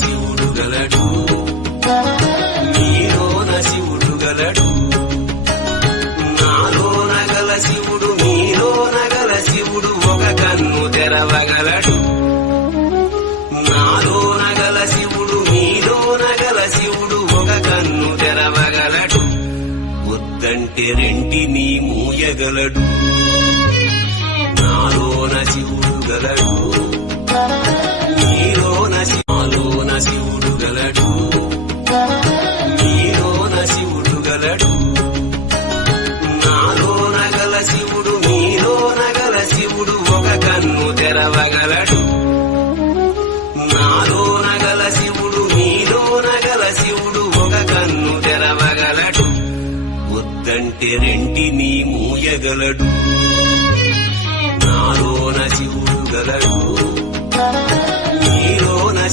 శివుడు గలడు, నీలోన శివుడు గలడు. నాలోన గల శివుడు నీలోన గల శివుడు ఒక కన్ను తెరవగలడు. నాలోన గల శివుడు నీలోన గల శివుడు ఒక కన్ను తెరవగలడు. వద్దంటే రెంటిని మూయగలడు. నాలోన శివుడు గలడు, నీలోన శివుడు గలడు, నీలోన శివుడు గలడు. నాలోన గల శివుడు నీలోన గల శివుడు ఒక కన్ను తెరవగలడు. నాలోన గల శివుడు నీలోన గల శివుడు ఒక కన్ను తెరవగలడు. వద్దంటే రెంటిని మూయగలడు. నాలోన శివుడు గలడు.